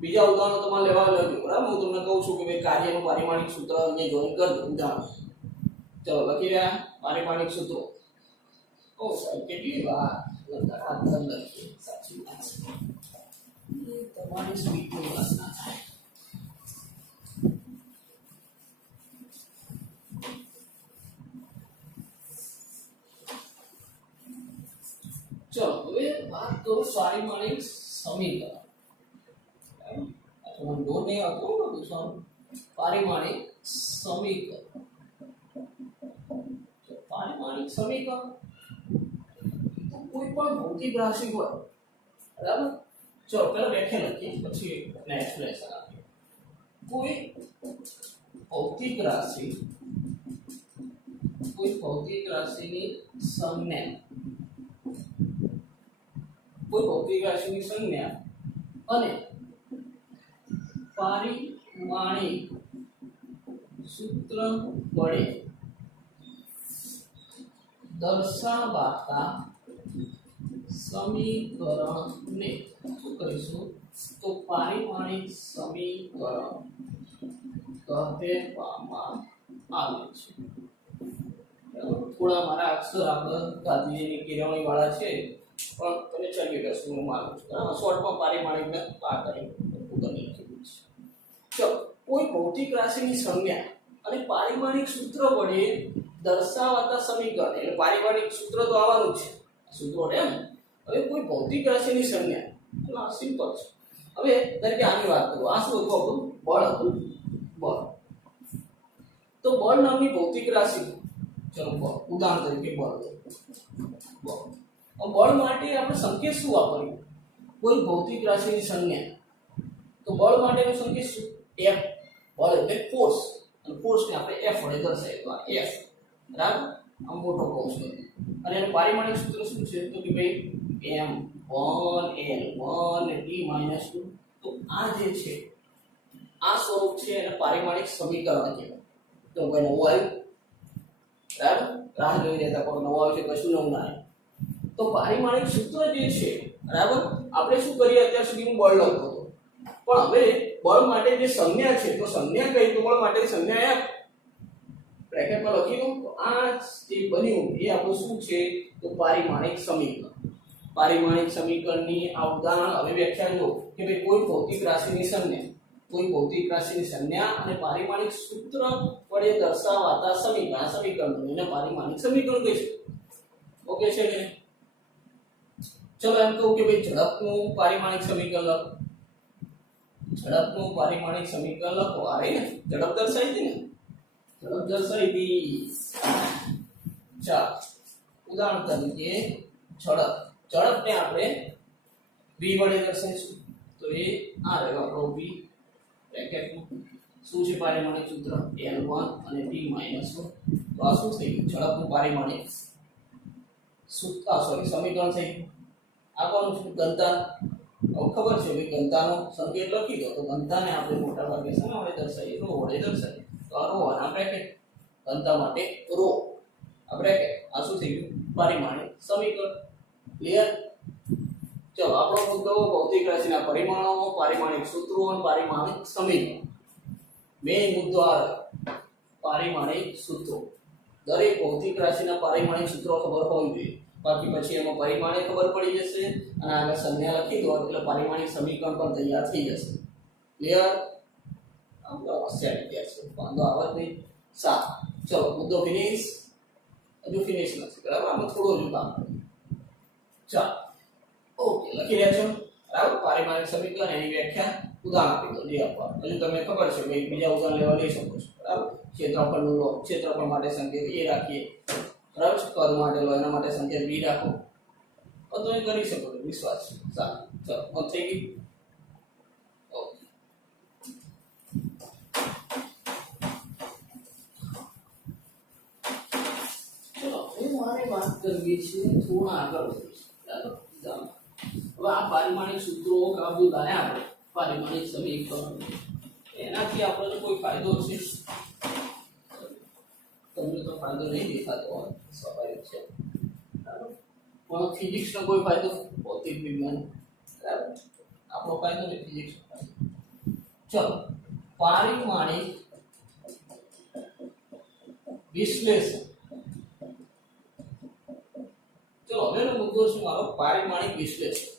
બીજા ઉદાહરણો તમારે લેવા લાગ્યું, બરાબર? હું તમને કહું છું કે ભાઈ કાર્યનું પારિમાણિક સૂત્ર અહીંયા જોઈન કરી દો. ઉદાહરણ ચલો લખી રહ્યા પારિમાણિક સૂત્રો. ઓ સાહેબ કેટલી વાર લખીએ, સાચી વાત છે, તમારી સ્પીડની વાત ના થાય. ચલો હવે વાત કરો પારિમાણિક સમીકરણ. આપણને દો નહીં આવતો બધું, પારિમાણિક સમીકરણ. પારિમાણિક સમીકરણ તો કોઈ પણ ભૌતિક રાશિ હોય, બરાબર? ચલો પહેલા વ્યાખ્યા લખીએ, પછી એને એક્સપ્લેનેશન આપીએ. કોઈ ભૌતિક રાશિની સંજ્ઞા, કોઈ ભૌતિક રાશિની સંજ્ઞા અને પારિમાણિક સૂત્ર વડે દર્શાવાતા સમીકરણને શું કહીશું તો પારિમાણિક સમીકરણ કહેવામાં આવે છે. થોડા મારા અક્ષર આપણે ગાંધીજીની કેળવણી વાળા છે, પણ તમે ચલી જશો હું માનું છું, બરાબર? શોર્ટમાં પારિમાણિકને પાર કરી લખેલું છે. ચલો કોઈ ભૌતિક રાશિની સંજ્ઞા અને પારિમાણિક સૂત્ર વડે દર્શાવાતા સમીકરણ, એટલે પારિમાણિક સૂત્ર તો આવવાનું છે, સૂત્રો એમ. હવે કોઈ ભૌતિક રાશિની સંજ્ઞા, એટલે આ સિમ્પલ છે. હવે તરીકે આની વાત કરું, આ શું હતું આપણું? બળ હતું, બળ. તો બળ નામની ભૌતિક રાશિ, ચલો બળ ઉદાહરણ તરીકે બળ. બળ માટે આપણે સંકેત શું વાપર્યું? કોઈ ભૌતિક રાશિની સંજ્ઞા, તો બળ માટેનો સંકેત શું? F. બળ એટલે ફોર્સ, અને ફોર્સને આપણે F વડે દર્શાવીએ, તો આ F, બરાબર? આમ મોટો કૌંસ છે. અને એનું પારિમાણિક સૂત્ર શું છે તો કે ભાઈ m1L1T-2. તો આ જે છે આ સ્વરૂપ છે એને પારિમાણિક સમીકરણ કહેવાય. તો કોઈ નવું આવ્યું, બરાબર? રાહ જોઈ રહેતા કોઈ નવું આવે છે, કશું નવું ના આવે. તો પારિમાણિક સૂત્ર જે છે, બરાબર, આપણે શું કરીએ અત્યાર સુધીનું બળ લખતો હતો, પણ હવે બળ માટે જે સંજ્ઞા છે, તો સંજ્ઞા કઈ? તો બળ માટેની સંજ્ઞા F બ્રેકેટમાં લખી દઉં. તો આ જે બન્યું એ આપણું શું છે તો પારિમાણિક સમીકરણ. પારિમાણિક સમીકરણની આ ઉદાહરણ હવે વ્યાખ્યા લો કે ભાઈ કોઈ ભૌતિક રાશિની સંજ્ઞા, કોઈ ભૌતિક રાશિની સંજ્ઞા અને પારિમાણિક સૂત્ર વડે દર્શાવાતા સમીકરણ, સમીકરણ એને પારિમાણિક સમીકરણ કહીશું. ઓકે છે ને? ચલો એમ કહું કે ભાઈ ઝડપનું પારિમાણિક સમીકરણ લખો. ઝડપનું પારિમાણિક સમીકરણ લખો. આ રહી ને ઝડપ દર્શાવી હતી ને, ઝડપ દર્શાવી હતી. ચાલો ઉદાહરણ તરીકે ઝડપને આપણે v વડે દર્શાવીશું. તો એ આ રહ્યો આપણો v બ્રેકેટમાં શું છે પારિમાણિક સૂત્ર L1 અને T-1. તો આ શું થઈ ગયું? ઝડપનું પારિમાણિક સૂત્ર, સોરી સમીકરણ થઈ ગયું. આ કોનું છે? ઘનતા. હવે ખબર છે કે ઘનતાનો સંકેત લખી દો, તો ઘનતાને આપણે મોટા ભાગે શેના વડે દર્શાવીએ? રો વડે દર્શાવીએ. તો આ રો અને બ્રેકેટ, ઘનતા માટે રો, આ બ્રેકેટ. આ શું થઈ ગયું? પારિમાણિક સમીકરણ. ક્લિયર? ચલો આપણો મુદ્દો ભૌતિક રાશિના પરિમાણો, પારિમાણિક સૂત્રો અને પારિમાણિક સમીકરણ. મેઇન મુદ્દો આ પારિમાણિક સૂત્રો. દરેક ભૌતિક રાશિના પારિમાણિક સૂત્રો ખબર હોવી જોઈએ. બાકી પછી એમાં પરિમાણે ખબર પડી જશે અને આગળ સંજ્ઞા લખી દો એટલે પારિમાણિક સમીકરણ પણ તૈયાર થઈ જશે. ક્લિયર? આપણે હોશિયાર ગયા છે, વાંધો આવે જ નહીં. સારું, ચલો મુદ્દો ફિનિશ. હજુ ફિનિશ નથી, બરાબર? આમાં થોડું હજુ કામ છે. ચાલો, ઓકે, લખી રહ્યા છો, બરાબર? પારિમાણિક સમીકરણ, એની વ્યાખ્યા ઉદાહરણ આપી દો જે આપવા. હજુ તમને ખબર છે ભાઈ, બીજા ઉદાહરણ લેવા લઈ શકો છો, બરાબર? ક્ષેત્રફળનું લો, ક્ષેત્રફળ માટે સંકેત a રાખીએ, બરાબર? કદ માટે લો, એના માટે સંકેત b રાખો, તો તમે કરી શકો છો, વિશ્વાસ છે. સારું, ચલો, બંધ થઈ ગઈ. ઓકે, ચલો હું મારે વાત કરવી છે થોડા આગળ વધીશ, બરાબર? હવે આ પારિમાણિક સૂત્રો આ બધું જાણે આપણે, પારિમાણિક સમીકરણ, એનાથી આપણને કોઈ ફાયદો છે? તમને તો ફાયદો નહીં દેખાતો હોય, સ્વાભાવિક છે, બરાબર? પણ ફિઝિક્સનો કોઈ ફાયદો? ભૌતિક વિજ્ઞાન, બરાબર? આપણો ફાયદો ને ફિઝિક્સ. ચલો, પારિમાણિક વિશ્લેષણ. ચલો, હવેનો મુદ્દો છે મારો પારિમાણિક વિશ્લેષણ.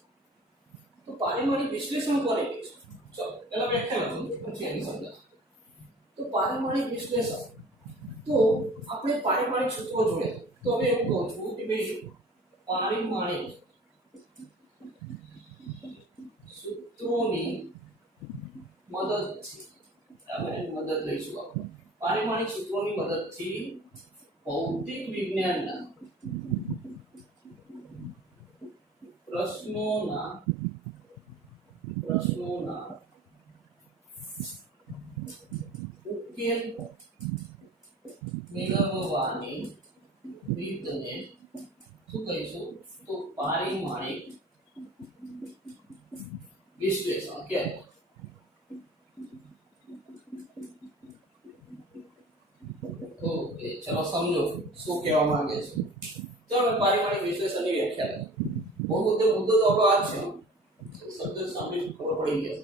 તો પારિમાણિક વિશ્લેષણ કોને કહે છે? ચલો પહેલા વ્યાખ્યા લખું, પછી એની સમજાવું. તો પારિમાણિક વિશ્લેષણ, તો આપણે પારિમાણિક સૂત્રો જોડે, તો હવે એવું કહું છું કે ભાઈ પારિમાણિક સૂત્રોની મદદથી, આપણે મદદ લઈશું આપણે. પારિમાણિક સૂત્રોની મદદથી ભૌતિક વિજ્ઞાનના પ્રશ્નોના ઉકેલ મેળવવાની રીતને શું કહીશું? તો પારિમાણિક વિશ્લેષણ કહેવાય. ઓકે, ચલો સમજો શું કહેવા માંગે છે. ચાલો પારિમાણિક વિશ્લેષણની વ્યાખ્યા લઈએ. મુદ્દો તો આપણો આ જ છે, શબ્દ સાંભળી ખબર પડી ગઈ.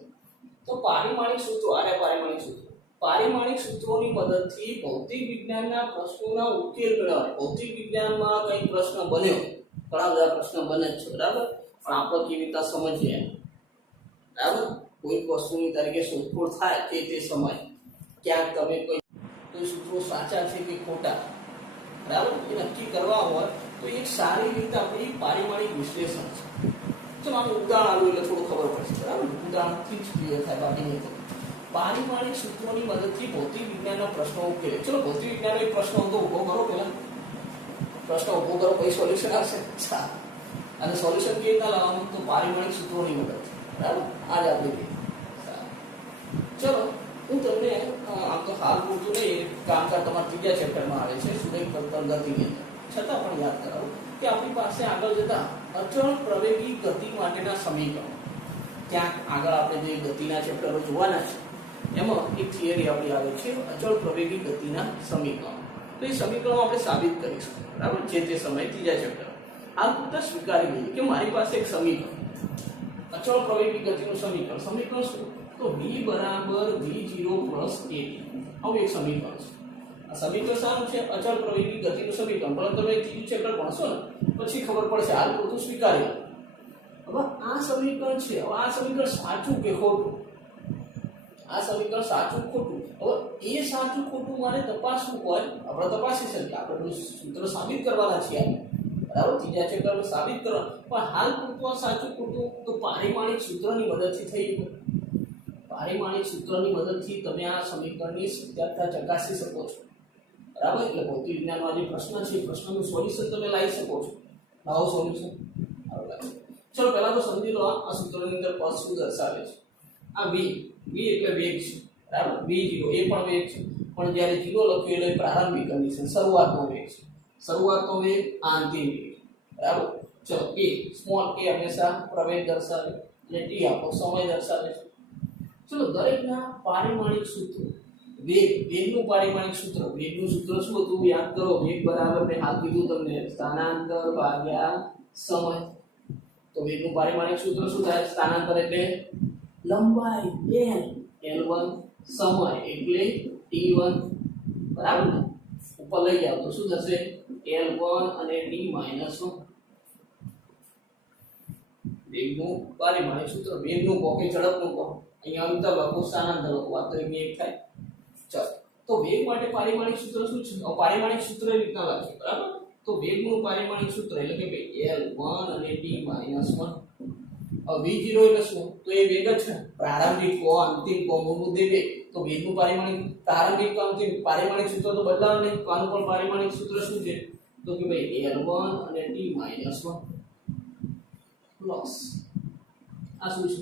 તો પારિમાણિક સૂત્રો, આને પારિમાણિક સૂત્રો, પારિમાણિક સૂત્રોની મદદથી ભૌતિક વિજ્ઞાનના પ્રશ્નોના ઉકેલ મેળવવા. ભૌતિક વિજ્ઞાનમાં કઈ પ્રશ્ન બન્યો, ઘણા બધા પ્રશ્ન બને છે, બરાબર? પણ આપણે કેવી રીતે સમજીએ, બરાબર? કોઈ વસ્તુની તરીકે શોધખોળ થાય તે સમય ક્યાંક તમે કોઈ સૂત્રો સાચા છે કે ખોટા, બરાબર, એ નક્કી કરવા હોય તો એક સારી રીતે આપણી પારિમાણિક વિશ્લેષણ છે. ચલો આનું ઉદાહરણ આવ્યું એટલે થોડું ખબર પડશે, બરાબર? ઉદાહરણથી જ ક્લિયર થાય, બાકી નહીં થાય. પારિમાણિક સૂત્રોની મદદથી ભૌતિક વિજ્ઞાનના પ્રશ્નો ઉકેલે. ચલો ભૌતિક વિજ્ઞાનનો એક પ્રશ્ન હતો, ઉભો કરો. પહેલા પ્રશ્ન ઉભો કરો, પછી સોલ્યુશન આવશે. અને સોલ્યુશન કેવી રીતના લાવવાનું? તો પારિમાણિક સૂત્રોની મદદથી, બરાબર? આજ આપણે ચલો હું તમને આમ તો હાલ પૂરતું નહીં, કામકાજ તમારા ત્રીજા ચેપ્ટરમાં આવે છે, સુરેખ પ્રગતિની અંદર, છતાં પણ યાદ કરાવું કે આપણી પાસે આગળ જતા અચળ પ્રવેગી ગતિ માટેના સમીકરણો, ક્યાંક આગળ આપણે જે ગતિના ચેપ્ટરો જોવાના છે એમાં એક થિયરી આપણી આવે છે અચળ પ્રવેગી ગતિના સમીકરણો. તો એ સમીકરણો આપણે સાબિત કરીશું, બરાબર? જે તે સમયે ત્રીજા ચેપ્ટર હાલ પૂરતા સ્વીકારી લઈએ કે મારી પાસે એક સમીકરણ, અચળ પ્રવેગી ગતિનું સમીકરણ. સમીકરણ શું? તો v બરાબર v0 પ્લસ at, આવું એક સમીકરણ છે. આ સમીકરણ સારું છે, અચળ પ્રવેગી ગતિનું સમીકરણ. પરંતુ તમે ત્રીજું ચેપ્ટર ભણશો ને પછી ખબર પડશે, હાલ પૂરતું સ્વીકારી લો. હવે આ સમીકરણ છે, હવે આ સમીકરણ સાચું કે ખોટું? આ સમીકરણ સાચું ખોટું? હવે એ સાચું ખોટું મારે તપાસવું હોય, આપણે તપાસી શકીએ, આપણે સૂત્ર સાબિત કરવાના છીએ, બરાબર? ત્રીજા ચેપ્ટરમાં સાબિત કરવા, પણ હાલ પૂરતું આ સાચું ખોટું તો પારિમાણિક સૂત્રની મદદથી થઈ ગયું. પારિમાણિક સૂત્રની મદદથી તમે આ સમીકરણની સત્યતા ચકાસી શકો છો, બરાબર? એટલે ભૌતિક વિજ્ઞાનમાં જે પ્રશ્ન છે એ પ્રશ્નનું સોલ્યુશન તમે લાવી શકો છો. લાવો સોલ્યુશન. ચલો પહેલા તો સમજી લો આ સૂત્રની અંદર પદ શું દર્શાવે છે. આ v એટલે વેગ છે, બરાબર? v0 એ પણ વેગ છે, પણ જ્યારે 0 લખ્યું એટલે પ્રારંભિક કન્ડિશન, શરૂઆતનો વેગ છે. શરૂઆતનો વેગ આ અંતિમ વેગ, બરાબર? ચલો a, સ્મોલ a હંમેશા પ્રવેગ દર્શાવે અને t આપણો સમય દર્શાવે છે. ચલો દરેકના પારિમાણિક સૂત્રો, વેગનું પારિમાણિક સૂત્ર, વેગનું સૂત્ર શું હતું યાદ કરો? વેગ બરાબર મેં હાલ કીધું તમને, સ્થાનાંતર ભાગ્યા સમય. તો તો વેગનું પારિમાણિક સૂત્ર શું થાય? સ્થાનાંતર એટલે લંબાઈ l, l1 સમય એટલે t1, બરાબર ને? ઉપર લઈ જાવ તો શું થશે? l1 અને t - 1 વેગનું પારિમાણિક સૂત્ર. વેગનું કહો કે ઝડપનું કહો, અહીંયા અંતર લખો, સ્થાનાંતર લખો, આ તો એક થાય. ચાલો, તો વેગ માટે પારિમાણિક સૂત્ર શું છે? પારિમાણિક સૂત્ર એ રીતના લખીએ, બરાબર? તો વેગનું પારિમાણિક સૂત્ર એટલે કે ભાઈ l1 અને t - 1. હવે v0 એટલે શું? તો એ વેગ જ છે, પ્રારંભિક કો અંતિમ કો મૂળભૂત વેગ. તો વેગનું પારિમાણિક પ્રારંભિક કો અંતિમ પારિમાણિક સૂત્ર તો બદલાવ નહીં. તો આનું પણ પારિમાણિક સૂત્ર શું છે? તો કે ભાઈ l1 અને t - 1 પ્લસ આ શું છે?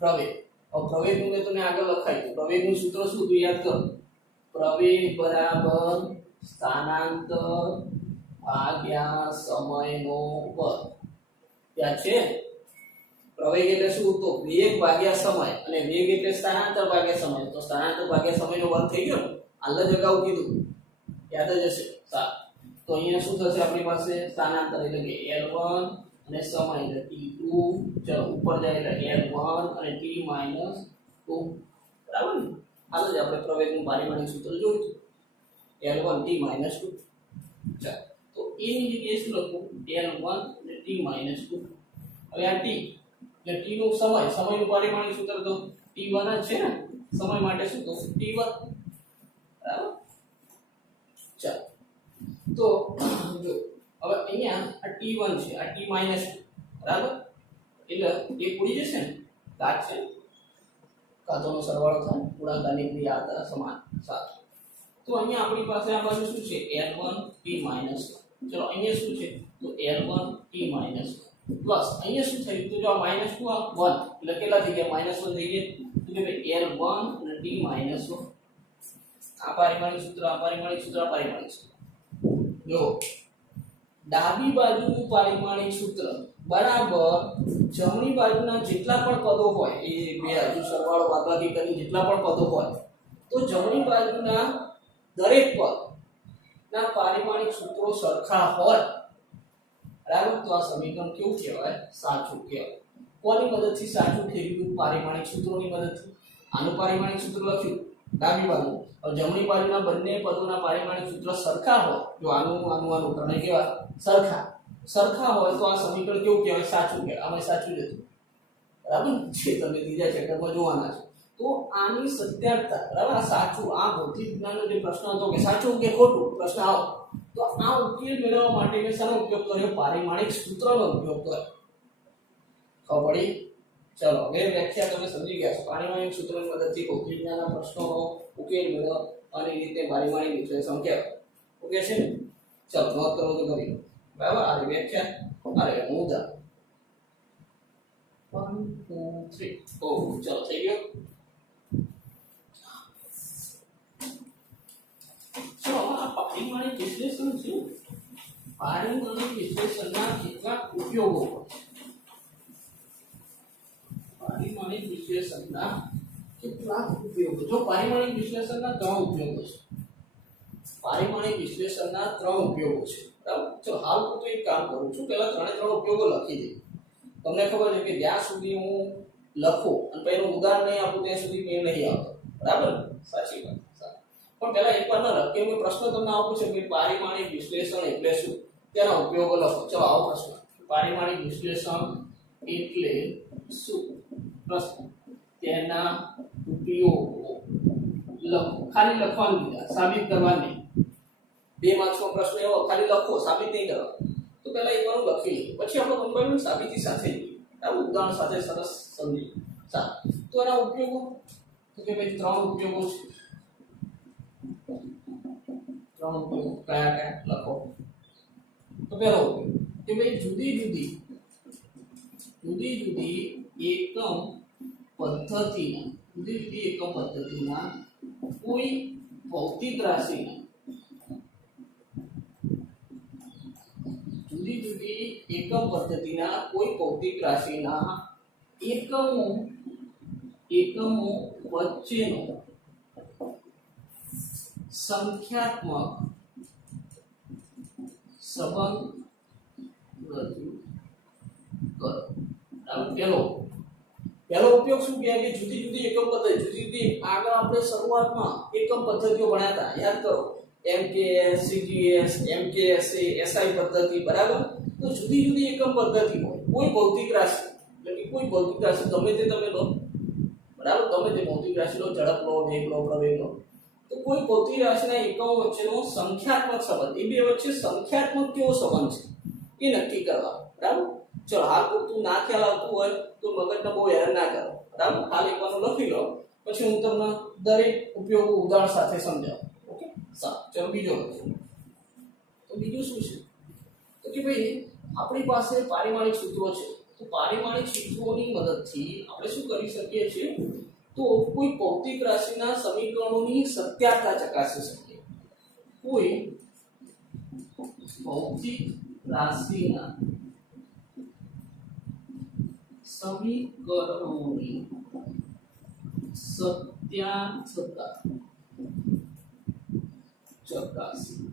પ્રવેગ. હવે પ્રવેગનું મેં તમને આગળ લખાયું. પ્રવેગનું સૂત્ર શું હતું યાદ કરો? પ્રવેગ બરાબર સ્થાનાંતર ભાગ્યા સમયનો વર્ગ. ત્યાં છે પ્રવેગ એટલે શું? તો વેગ ભાગ્યા સમય, અને વેગ એટલે સ્થાનાંતર ભાગ્યા સમય. તો સ્થાનાંતર ભાગ્યા સમયનો વર્ગ થઈ ગયો ને? હાલ જ અગાઉ કીધું, યાદ જ હશે. સારું, તો અહીંયા શું થશે આપણી પાસે? સ્થાનાંતર એટલે કે l1 અને સમય એટલે t2. ચલો ઉપર જાય એટલે l1 અને t - 2, બરાબર ને? હાલ જ આપણે પ્રવેગનું પારિમાણિક સૂત્ર જોયું l1 t - 2. ચાલો, તો એની જગ્યાએ શું લખું? l1 અને t - 2. હવે આ t એટલે t નું સમયનું પારિમાણિક સૂત્ર તો t1 જ છે ને? સમય માટે શું તો t1, બરાબર? ચાલો, તો જો હવે અહીંયા આ t1 છે, આ t - 2, બરાબર? એટલે એ ઉડી જશે ને? કાટ છે, કાતોનો સરવાળો થાય, ગુણાકારની ક્રિયા આધાર સમાન. સાચું. તો અહીંયા આપણી પાસે આ બાજુ શું છે? l1 t - 1. ચલો અહીંયા શું છે? તો l1 t - 1 પ્લસ અહીંયા શું થયું? તો જો આ -2 આ 1 એટલે કેટલા થઈ ગયા? -1 થઈ ગયા. તો કે ભાઈ l1 અને t - 1. આ પારિમાણિક સૂત્ર, આ પારિમાણિક સૂત્ર, આ પારિમાણિક સૂત્ર. જો ડાબી બાજુનું પારિમાણિક સૂત્ર બરાબર જમણી બાજુના જેટલા પણ પદો હોય, એ બે હજુ સરવાળો બાદબાકી કરી જેટલા પણ પદો હોય, તો જમણી બાજુના દરેક પદ ના પારિમાણિક સૂત્રો સરખા હોય, બરાબર? તો આ સમીકરણ કેવું કહેવાય? સાચું કહેવાય. કોની મદદથી સાચું થયું? પારિમાણિક સૂત્રોની મદદથી. આનું પારિમાણિક સૂત્ર લખ્યું ડાબી બાજુ, હવે જમણી બાજુના બંને પદોના પારિમાણિક સૂત્ર સરખા હોય, જો આનું ત્રણેય કેવા? સરખા હોય તો આ સમીકરણ કેવું કહેવાય? સાચું કહેવાય. આમાં સાચું જ હતું, બરાબર? જે તમે ત્રીજા ચેપ્ટરમાં જોવાના છો. તો આની સત્યારતા, બરાબર? આ સાચું, આ ભૌતિક વિજ્ઞાનનો જે પ્રશ્ન હતો કે સાચું કે ખોટું પ્રશ્ન આવો, તો આ ઉકેલ મેળવવા માટે મેં શાનો ઉપયોગ કર્યો? પારિમાણિક સૂત્રનો ઉપયોગ કર્યો. ખબર પડી? ચલો, હવે વ્યાખ્યા તમે સમજી ગયા છો. પારિમાણિક સૂત્રની મદદથી ભૌતિક વિજ્ઞાનના પ્રશ્નોનો ઉકેલ મેળવવા અને રીતે પારિમાણિક વિશ્લેષણ કહેવાય. ઓકે છે ને? ચલો નોંધ કરો તો કરી લો, બરાબર? આ વ્યાખ્યા, અરે હું જા 1 2 3. ઓ ચલો થઈ ગયો. ચલો આ પારિમાણિક વિશ્લેષણ છે. પારિમાણિક વિશ્લેષણના કેટલાક ઉપયોગો. પારિમાણિક વિશ્લેષણના કેટલાક ઉપયોગો. જો પારિમાણિક વિશ્લેષણના 3 ઉપયોગો છે. પારિમાણિક વિશ્લેષણના 3 ઉપયોગો છે, બરાબર? ચલો હાલ હું તો એક કામ કરું છું, પહેલા 3 ઉપયોગો લખી દઉં. તમને ખબર છે કે જ્યાં સુધી હું લખું અને પહેલું ઉદાહરણ નહીં આપું ત્યાં સુધી મેળ નહીં આવતો, બરાબર? સાચી વાત. પણ પહેલા એકવાર ના લખ, કેમ કે પ્રશ્ન તમને આવો પૂછે કે પારિમાણિક વિશ્લેષણ એટલે શું, તેના ઉપયોગો લખો. ચલો આવો પ્રશ્ન, પારિમાણિક વિશ્લેષણ એટલે શું? પ્રશ્ન, તેના ઉપયોગો લખો. ખાલી લખવાનું દીધા, સાબિત કરવાની. 2 માર્ક્સનો પ્રશ્ન એવો, ખાલી લખો, સાબિત નહીં કરો. તો પહેલા એકવાર હું લખી લઉં, પછી આપણે કમ્બાઈન સાબિતી સાથે આવું ઉદાહરણ સાથે સરસ સમજી. સારું, તો એના ઉપયોગો તો કે ભાઈ 3 ઉપયોગો છે. 3 ઉપયોગો કયા કયા લખો. તો પહેલો ઉપયોગ કે ભાઈ જુદી જુદી એકમ પદ્ધતિના કોઈ ભૌતિક રાશિના એકમો વચ્ચેનો સંખ્યાત્મક સંબંધ રજૂ કરો. બરાબર. પહેલો ઉપયોગ શું કહે કે જુદી જુદી એકમ પદ્ધતિ, જુદી જુદી આગળ આપણે શરૂઆતમાં એકમ પદ્ધતિઓ ભણ્યા હતા, યાદ કરો. MKS, CGS, MKSA, SI પદ્ધતિ. બરાબર. તો જુદી જુદી એકમ પદ્ધતિ હોય. કોઈ ભૌતિક રાશિ, એટલે કે કોઈ ભૌતિક રાશિ ગમે તે તમે લો, બરાબર, ગમે તે ભૌતિક રાશિ લો, ઝડપ લો, વેગ લો, પ્રવેગ લો, તો કોઈ ભૌતિક રાશિના એકમો વચ્ચેનો સંખ્યાત્મક સંબંધ, એ બે વચ્ચે સંખ્યાત્મક કેવો સંબંધ છે એ નક્કી કરવા. બરાબર. ચલો હાલ પૂરતું ના ખ્યાલ આવતું હોય તો મગજને બહુ હેરાન ના કરો. બરાબર. હાલ એકવાનું લખી લો, પછી હું તમને દરેક ઉપયોગો ઉદાહરણ સાથે સમજાવું. ઓકે, સારું. ચલો બીજો લખો. તો બીજું શું છે તો કે ભાઈ આપણી પાસે પારિમાણિક સૂત્રો છે. તો પારિમાણિક સૂત્રોની મદદથી આપણે શું કરી શકીએ છીએ તો કોઈ ભૌતિક રાશિના સમીકરણોની સત્યતા ચકાસી શકીએ. કોઈ ભૌતિક રાશિના સમીકરણોની સત્યતા ચકાસી.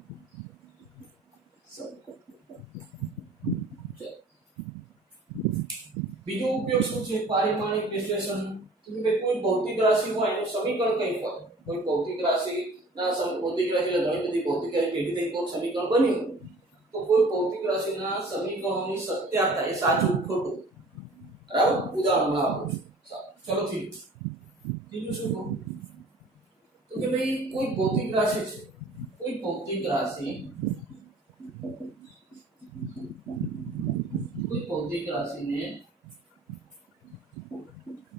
બીજો ઉપયોગ શું છે પારિમાણિક વિશ્લેષણ. તો કે ભાઈ કોઈ ભૌતિક રાશિ હોય એનું સમીકરણ કંઈક હોય. કોઈ ભૌતિક રાશિના ભૌતિક રાશિ એટલે ઘણી બધી ભૌતિક રાશિ ભેગી થઈ કોઈ સમીકરણ બન્યું, તો કોઈ ભૌતિક રાશિના સમીકરણોની સત્યતા, એ સાચું ખોટું. બરાબર. ઉદાહરણમાં આપું છું. સારું. ચલો ત્રીજું શું કહું તો કે ભાઈ કોઈ ભૌતિક રાશિ છે, કોઈ ભૌતિક રાશિને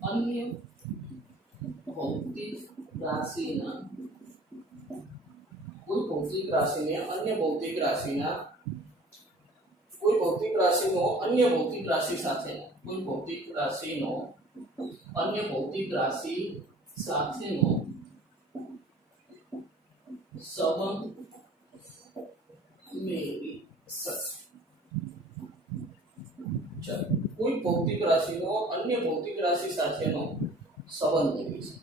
અન્ય ભૌતિક રાશિના કોઈ ભૌતિક રાશિનો અન્ય ભૌતિક રાશિ સાથેનો સંબંધ મેળવી શકે. ચાલો, કોઈ ભૌતિક રાશિનો અન્ય ભૌતિક રાશિ સાથેનો સંબંધ મેળવી શકે.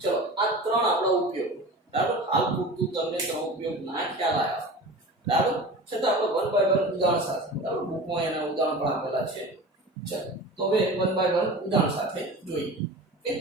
ચલો આ ત્રણ આપણા ઉપયોગ. બરાબર. હાલ પૂરતું તમને ત્રણ ઉપયોગ ના ખ્યાલ આવ્યા. બરાબર. છતાં આપણે વન બાય વન ઉદાહરણ સાથે, બરાબર, બુકમાં એના ઉદાહરણ પણ આપેલા છે. ચાલો તો હવે વન બાય વન ઉદાહરણ સાથે જોઈએ. ઓકે.